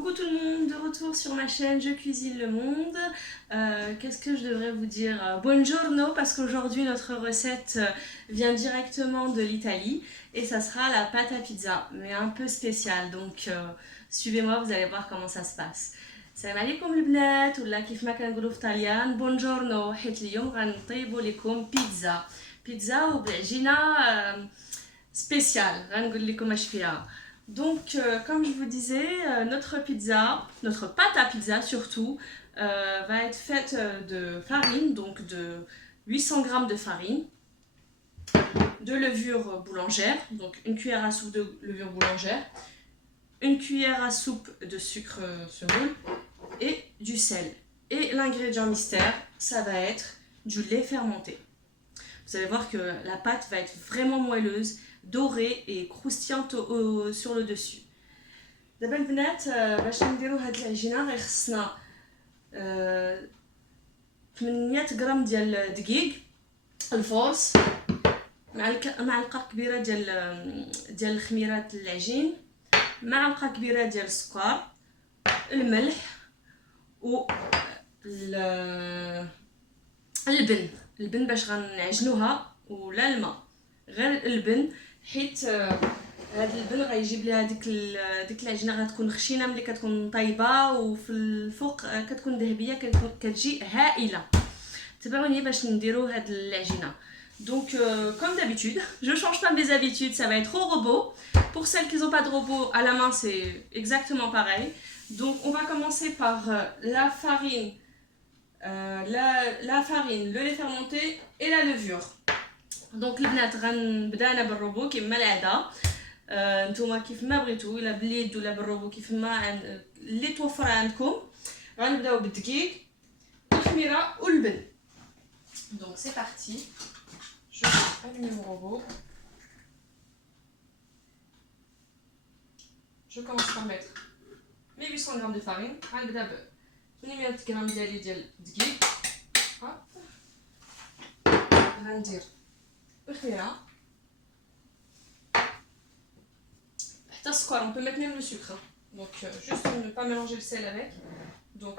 Coucou tout le monde, de retour sur ma chaîne Je cuisine le monde. Qu'est-ce que je devrais vous dire? Buongiorno, parce qu'aujourd'hui notre recette vient directement de l'Italie et ça sera la pâte à pizza, mais un peu spéciale. Donc suivez-moi, vous allez voir comment ça se passe. السلام عليكم البنات ولا كيف ما كنقولوا في طاليان بونجورنو. حيت اليوم غنطيبوا لكم بيتزا وبعجينه spéciale. غنقول لكم اش فيها. Donc, comme je vous disais, notre pâte à pizza surtout, va être faite de farine, donc de 800 g de farine, de levure boulangère, donc une cuillère à soupe de levure boulangère, une cuillère à soupe de sucre semoule et du sel. Et l'ingrédient mystère, ça va être du lait fermenté. Vous allez voir que la pâte va être vraiment moelleuse, dorée et croustillante sur le dessus. دابا البنات باش نديرو هاد العجينه غير خصنا 800 غرام ديال دقيق الفورس، معلقه كبيره ديال الخميرات العجين، معلقه كبيره ديال السكر، الملح و البن باش غنعجنوها، ولا الماء، غير البن حيت هاد البن غيجيب ليها ديك العجينه غتكون خشينه ملي كتكون طايبه، وفي الفوق كتكون ذهبيه، كتجي هائله. تبعوني باش نديرو هاد العجينه. Donc comme d'habitude, je change pas mes habitudes, ça va être au robot. Pour celles qui n'ont pas de robot à la main, c'est exactement pareil. Donc on va commencer par la farine, le lait fermenté et la levure. Donc البنات غنبدا انا بالروبو كما العاده. نتوما كيف ما بغيتو، الا باليد ولا بالروبو كيف ما اللي توفر عندكم. غنبداو بالدقيق والخميره واللبن. Donc c'est parti. Je vais allumer mon robot. Je commence par mettre mes 800 g de farine. غنبدا ب 800 g ديال الدقيق. غندير الخميره حتى السكر. On peut mettre même le sucre, donc juste ne pas mélanger le sel avec. Donc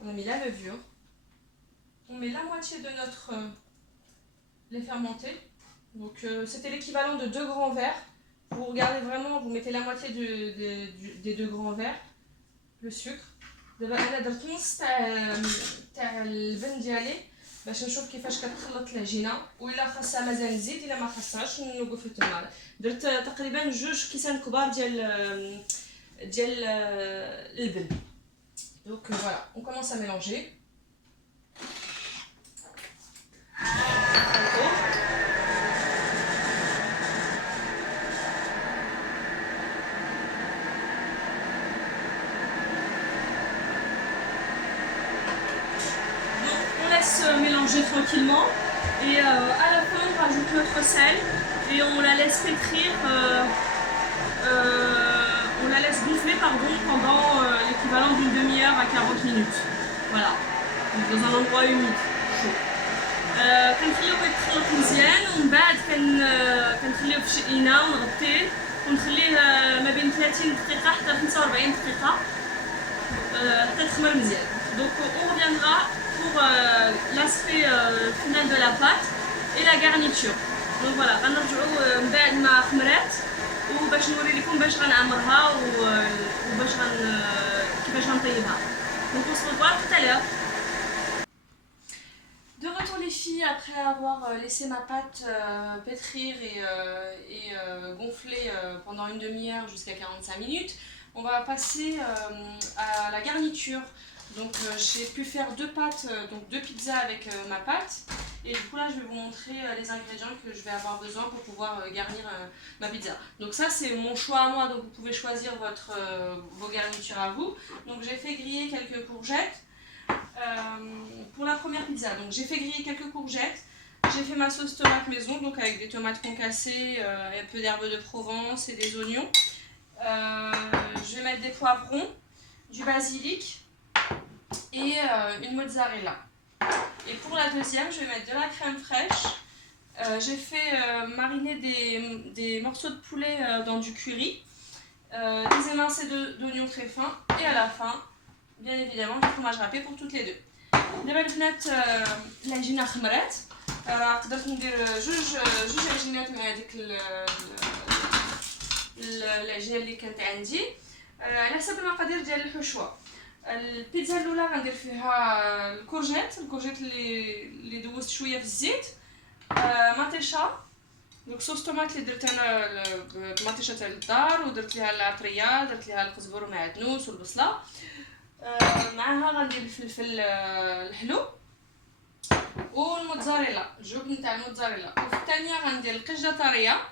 on a mis la levure, on met la moitié de notre lait fermenté, donc c'était l'équivalent de 2 grands verres. Vous regardez vraiment, vous mettez la moitié des 2 grands verres. Le sucre. دابا انا درت نص تاع البن ديالي باش نشوف كيفاش كتخلط العجينه، وإلا خاصها مازال نزيد، الا ما خاصهاش نوقف تما. درت تقريبا 2 كيسان كبار ديال البن. Donc voilà, on commence à mélanger. Mélanger tranquillement et à la fin on rajoute notre sel et on la laisse pétrir, on la laisse gonfler pendant l'équivalent d'une demi-heure à 40 minutes. Voilà, donc dans un endroit humide chaud. كنخليوه يتخلط مزيان، ومن بعد كنخليوه في شي اناء ونغطيه ونخليه ما بين 30 دقيقه حتى 45 دقيقه حتى تخمر مزيان. Donc on reviendra pour l'aspect final de la pâte et la garniture. Donc voilà, غنرجعوا من بعد ما خمرات وباش نوري لكم باش غنعمرها وباش كيفاش غنطيبها. Donc on se revoit tout à l'heure. De retour les filles, après avoir laissé ma pâte pétrir et gonfler pendant une demi-heure jusqu'à 45 minutes, on va passer à la garniture. Donc j'ai pu faire 2 pâtes, donc 2 pizzas avec ma pâte, et du coup là je vais vous montrer les ingrédients que je vais avoir besoin pour pouvoir garnir ma pizza. Donc ça c'est mon choix à moi, donc vous pouvez choisir vos garnitures à vous. Donc j'ai fait griller quelques courgettes pour la première pizza. Donc j'ai fait griller quelques courgettes, j'ai fait ma sauce tomate maison, donc avec des tomates concassées, un peu d'herbe de Provence et des oignons. Je vais mettre des poivrons, du basilic et une mozzarella. Et pour la deuxième, je vais mettre de la crème fraîche. J'ai fait mariner des morceaux de poulet dans du curry. des émincés d'oignons très fins et à la fin, bien évidemment, du fromage râpé pour toutes les deux. دابا البنات العجينه خمرات راه قدرت ندير جوج عجينات مع هذيك العجينه اللي كانت عندي على حسب المقادير ديال الحشوه. البيتزا الاولى غندير فيها الكورجيت اللي دوزت شويه في الزيت، ماتيشا دونك صوص طوماط اللي درت انا بمطيشه تاع الدار ودرت ليها العطريه، درت ليها القزبر والمعدنوس والبصله. معاها غندير الفلفل الحلو والموتزاريلا، الجبن تاع الموتزاريلا. وفي الثانيه غندير القشده طريه،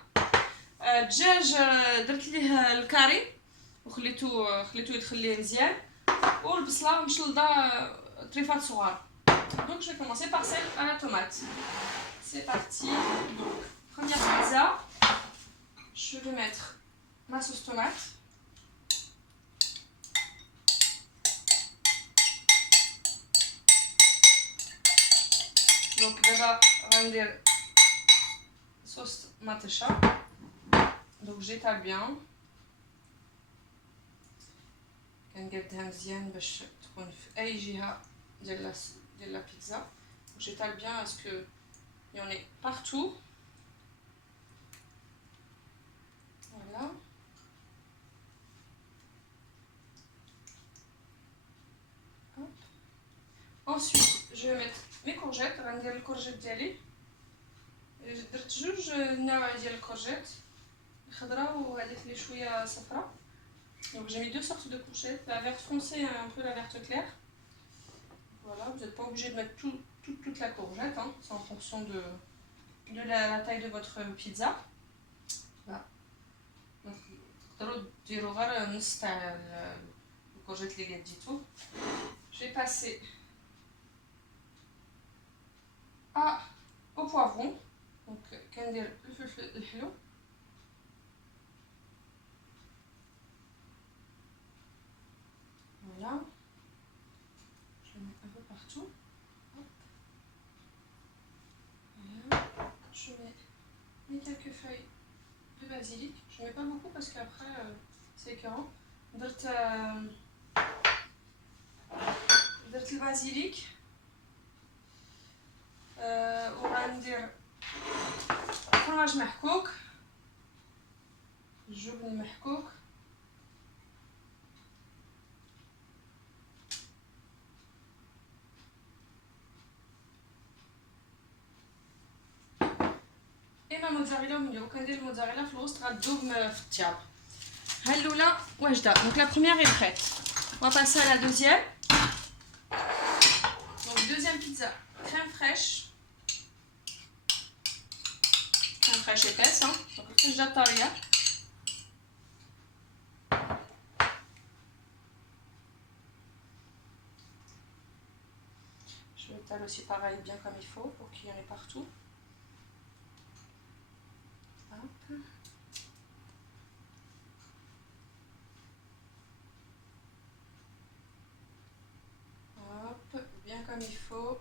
الدجاج درت ليه الكاري وخليته يدخل ليه مزيان، والبصله مشلضه طريفات صغار. Donc je vais commencer par celle à la tomate. C'est parti. Donc première pizza, je vais mettre ma sauce tomate. Donc d'abord on va dire sauce matcha. Donc j'étale bien. كنقادها مزيان باش تكون في اي جهه ديال la pizza. Donc j'étale bien à ce que il y en ait partout. Voilà. Hop. Ensuite, je vais mettre mes courgettes. On va dire les courgettes ديالي. درت جوج نوع ديال الكورجيت، الخضراء وهذيك اللي شويه صفراء. Donc j'ai mis deux sortes de courgettes, la verte foncée et un peu la verte claire. Voilà, vous n'êtes pas obligé de mettre toute la courgette, hein. C'est en fonction de la taille de votre pizza. Voilà. Donc تقدروا ديروا غير نص تاع الكورجيت اللي قديتو. Je vais passer au poivron. Donc كندير الفلفل الحلو. Voilà. Je le mets un peu partout. Hop. Voilà. Je mets quelques feuilles de basilic. Je ne mets pas beaucoup parce qu'après c'est écœurant. درت البازيليك وغندير فرماج محكوك، الجبن المحكوك، اما موتزاريلا ونديرو كندير الموتزاريلا في الوسط غتذوب في التياب. ها الاولى واجده. دونك لا بروميير اي بريت. On va passer à la deuxième. Donc deuxième pizza, crème fraîche épaisse, hein. Donc القشده طريه. Je l'étale aussi pareil bien comme il faut pour qu'il y en ait partout. Hop. Hop, bien comme il faut.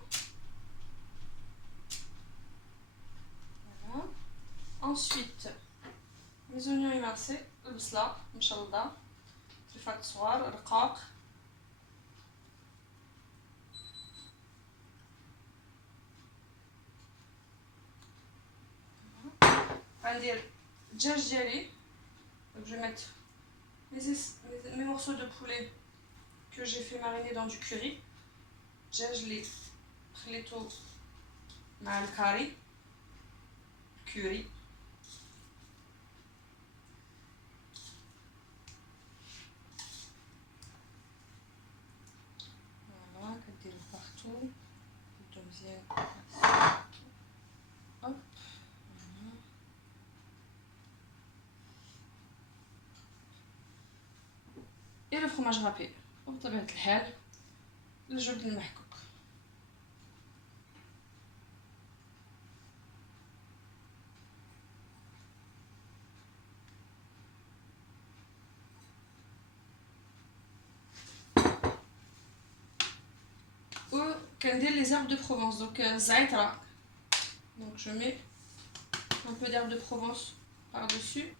Voilà. Ensuite, mes oignons émincés, البصلة مشلضة، طريفات صغار رقاق. غندير الدجاج ديالي. Donc je vais mettre mes morceaux de poulet que j'ai fait mariner dans du curry. الدجاج اللي خليته مع الكاري curry. Voilà, كديرو partout. كديرو مزيان. Hop. Et le fromage râpé وبطبيعة الحال الجبن المحكوك. وكندير les herbes de Provence, donc الزعترة. Donc je mets un peu d'herbes de Provence par dessus.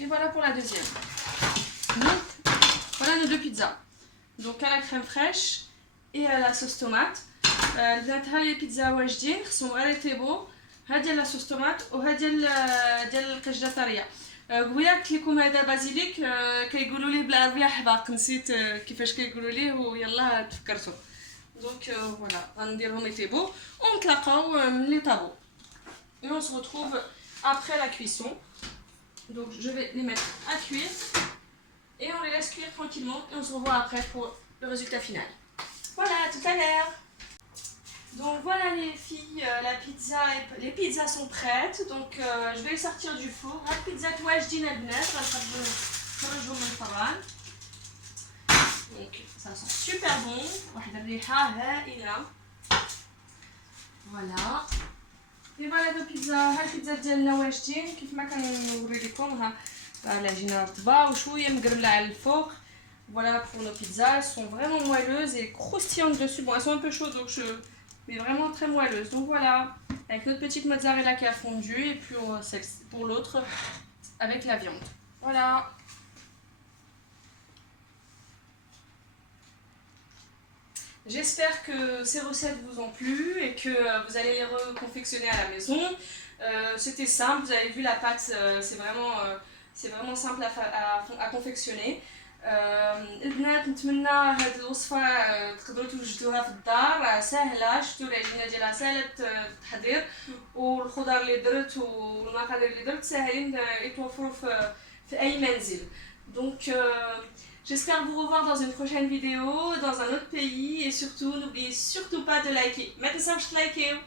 Et voilà pour la deuxième. Donc, voilà nos deux pizzas. Donc à la crème fraîche et à la sauce tomate. Les pizzas واجدين خصهم غير يطيبوا. هادي لا صوص طوماط وهادي ديال القشده طريه. قبيله قلت لكم هذا بازيليك كيقولوا ليه بالعربيه حباق نسيت كيفاش كيقولوا ليه ويلا تفكرتو. دونك فوالا غنديرهم يطيبوا ونتلاقاو ملي طابوا. Et on se retrouve après la cuisson. Donc je vais les mettre à cuire et on les laisse cuire tranquillement et on se revoit après pour le résultat final. Voilà, à tout à l'heure. Donc voilà les filles, les pizzas sont prêtes. Donc je vais les sortir du four. La pizza واجدين البنات غنخرجهم من الفران. Donc ça sent super bon. واحد الريحة هائلة. Voilà. Et voilà nos pizzas. ها البيتزا ديالنا واجدين كيف ما كنوري لكم. ها العجينة رطبة وشوية مقرملة على الفوق. Voilà pour nos pizzas, elles sont vraiment moelleuses et croustillantes dessus. Bon, elles sont un peu chaudes donc mais vraiment très moelleuses. Donc voilà, avec notre petite mozzarella qui a fondu et puis pour l'autre avec la viande. Voilà. J'espère que ces recettes vous ont plu et que vous allez les reconfectionner à la maison. C'était simple, vous avez vu la pâte, c'est vraiment simple à confectionner. البنات نتمنى هاد الوصفه تقدروا توجدوها في الدار سهله. شفتوا العجينه ديالها سهله التحضير والخضر اللي درت والمقادير اللي درت ساهلين يتوفروا في اي منزل. Donc j'espère vous revoir dans une prochaine vidéo dans un autre pays et surtout n'oubliez surtout pas de liker. ما تنساوش تلايكيو.